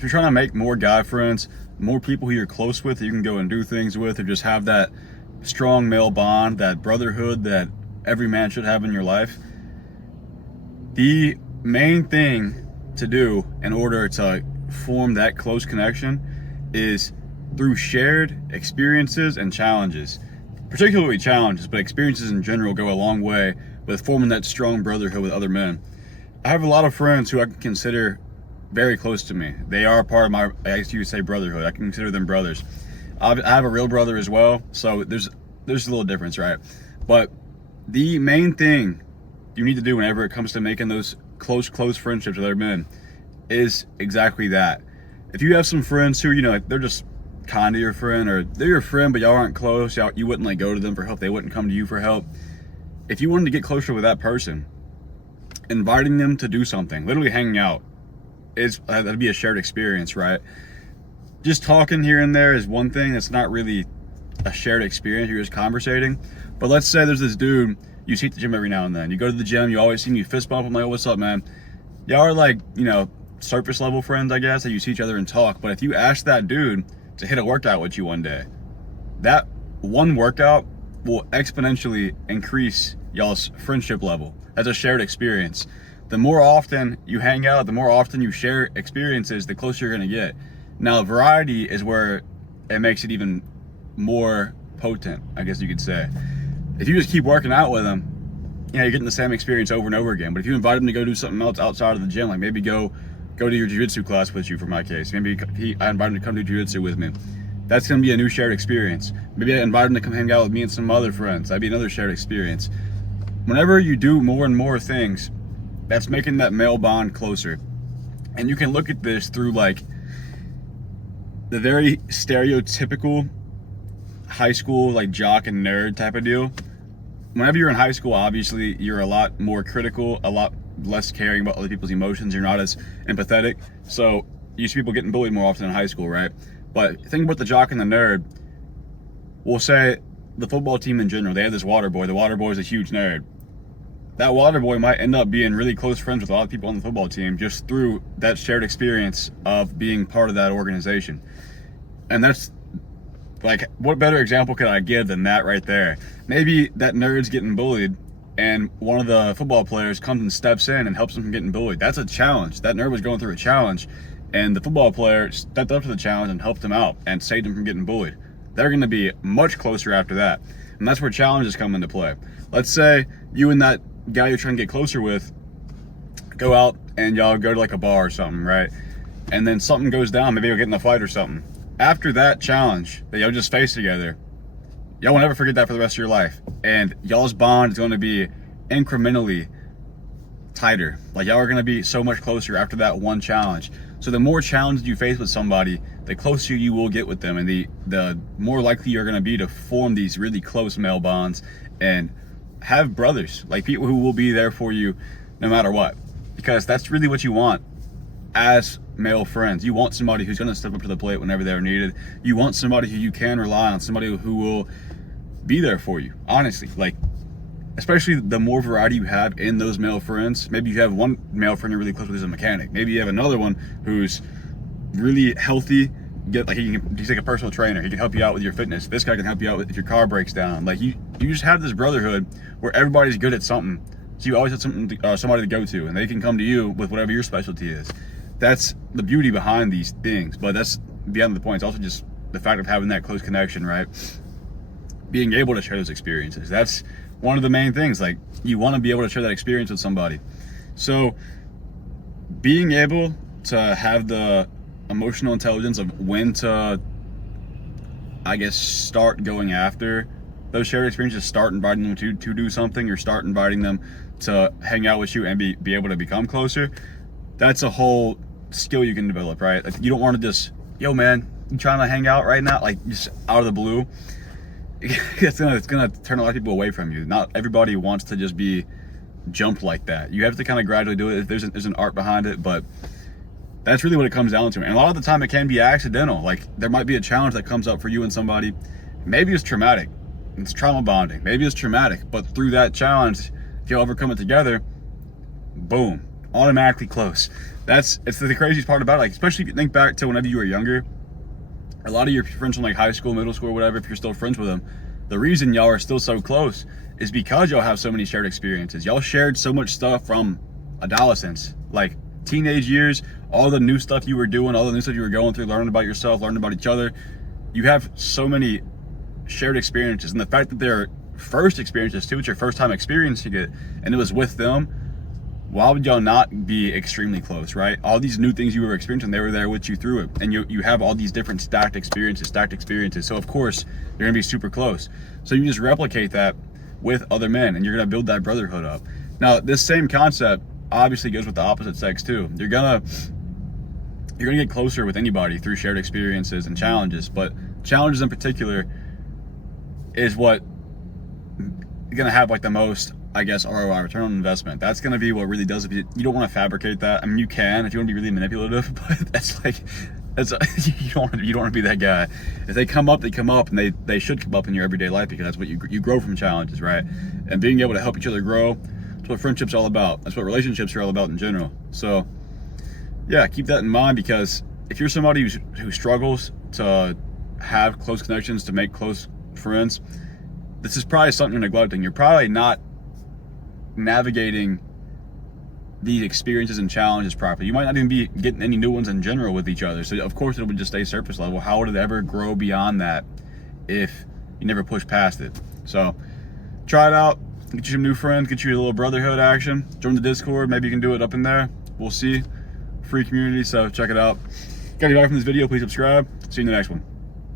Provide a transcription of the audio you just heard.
if you're trying to make more guy friends, more people who you're close with, that you can go and do things with, or just have that strong male bond, that brotherhood that every man should have in your life, the main thing to do in order to form that close connection is through shared experiences and challenges. Particularly challenges, but experiences in general go a long way with forming that strong brotherhood with other men. I have a lot of friends who I can consider very close to me. They are part of my, I guess you would say, brotherhood. I can consider them brothers. I have a real brother as well, so there's a little difference, right? But the main thing you need to do whenever it comes to making those close friendships with other men is exactly that. If you have some friends who, they're just kind of your friend, or they're your friend but y'all aren't close, you wouldn't like go to them for help, they wouldn't come to you for help. If you wanted to get closer with that person, inviting them to do something, literally hanging out, that'd be a shared experience, right? Just talking here and there is one thing. That's not really a shared experience. You're just conversating. But let's say there's this dude you see at the gym every now and then. You go to the gym, you always see him, you fist bump him, like, what's up, man? Y'all are like, surface level friends, I guess, that you see each other and talk. But if you ask that dude to hit a workout with you one day, that one workout will exponentially increase y'all's friendship level. That's a shared experience. The more often you hang out, the more often you share experiences, the closer you're gonna get. Now, variety is where it makes it even more potent, I guess you could say. If you just keep working out with them, you're getting the same experience over and over again. But if you invite them to go do something else outside of the gym, like maybe go to your jiu-jitsu class with you, for my case. Maybe I invite him to come do jiu-jitsu with me. That's gonna be a new shared experience. Maybe I invite him to come hang out with me and some other friends. That'd be another shared experience. Whenever you do more and more things, that's making that male bond closer. And you can look at this through like the very stereotypical high school, like jock and nerd type of deal. Whenever you're in high school, obviously you're a lot more critical, a lot less caring about other people's emotions. You're not as empathetic. So you see people getting bullied more often in high school, right? But think about the jock and the nerd. We'll say the football team in general, they have this water boy. The water boy is a huge nerd. That water boy might end up being really close friends with a lot of people on the football team just through that shared experience of being part of that organization. And that's like, what better example could I give than that right there? Maybe that nerd's getting bullied and one of the football players comes and steps in and helps him from getting bullied. That's a challenge. That nerd was going through a challenge, and the football player stepped up to the challenge and helped him out and saved him from getting bullied. They're going to be much closer after that. And that's where challenges come into play. Let's say you and that guy you're trying to get closer with go out and y'all go to like a bar or something, right? And then something goes down, maybe you'll get in a fight or something. After that challenge that y'all just faced together, y'all will never forget that for the rest of your life. And y'all's bond is going to be incrementally tighter. Like, y'all are going to be so much closer after that one challenge. So the more challenges you face with somebody, the closer you will get with them, and the more likely you're going to be to form these really close male bonds and have brothers, like people who will be there for you no matter what. Because that's really what you want as male friends. You want somebody who's going to step up to the plate whenever they're needed. You want somebody who you can rely on, somebody who will be there for you, honestly. Like, especially the more variety you have in those male friends. Maybe you have one male friend you're really close with who's a mechanic. Maybe you have another one who's really healthy. He's like a personal trainer. He can help you out with your fitness. This guy can help you out if your car breaks down. Like, you just have this brotherhood where everybody's good at something. So you always have somebody to go to, and they can come to you with whatever your specialty is. That's the beauty behind these things. But that's beyond the point. It's also just the fact of having that close connection, right? Being able to share those experiences. That's one of the main things. Like, you want to be able to share that experience with somebody. So being able to have the emotional intelligence of when to, I guess, start going after those shared experiences, start inviting them to do something, or start inviting them to hang out with you and be able to become closer. That's a whole skill you can develop, right? Like, you don't want to just, yo man, you trying to hang out right now? Like, just out of the blue. It's gonna turn a lot of people away from you. Not everybody wants to just be jumped like that. You have to kind of gradually do it. There's an art behind it, but that's really what it comes down to. And a lot of the time it can be accidental. Like, there might be a challenge that comes up for you and somebody. Maybe it's traumatic. It's trauma bonding. Maybe it's traumatic, but through that challenge, if you overcome it together, boom, automatically close. It's the craziest part about it. Like, especially if you think back to whenever you were younger, a lot of your friends from like high school, middle school, or whatever, if you're still friends with them, the reason y'all are still so close is because y'all have so many shared experiences. Y'all shared so much stuff from adolescence, like teenage years, all the new stuff you were doing, all the new stuff you were going through, learning about yourself, learning about each other. You have so many shared experiences, and the fact that they're first experiences too, it's your first time experiencing it, and it was with them, why would y'all not be extremely close, right? All these new things you were experiencing, they were there with you through it, and you have all these different stacked experiences, so of course you're gonna be super close. So you just replicate that with other men, and you're gonna build that brotherhood up. Now, this same concept obviously goes with the opposite sex too. You're gonna get closer with anybody through shared experiences and challenges, but challenges in particular is what gonna have like the most, I guess, ROI, return on investment. That's gonna be what really does it. You don't want to fabricate that. I mean, you can if you want to be really manipulative, but you don't want to be that guy. If they come up, they come up, and they should come up in your everyday life, because that's what you grow from challenges, right? And being able to help each other grow, that's what friendship's all about. That's what relationships are all about in general. So yeah, keep that in mind, because if you're somebody who struggles to have close connections, to make close friends, this is probably something you're neglecting. You're probably not navigating these experiences and challenges properly. You might not even be getting any new ones in general with each other. So of course it would just stay surface level. How would it ever grow beyond that if you never push past it? So try it out, get you some new friends, get you a little brotherhood action, join the Discord, maybe you can do it up in there. We'll see. Free community, so check it out. Got any value from this video, please subscribe. See you in the next one.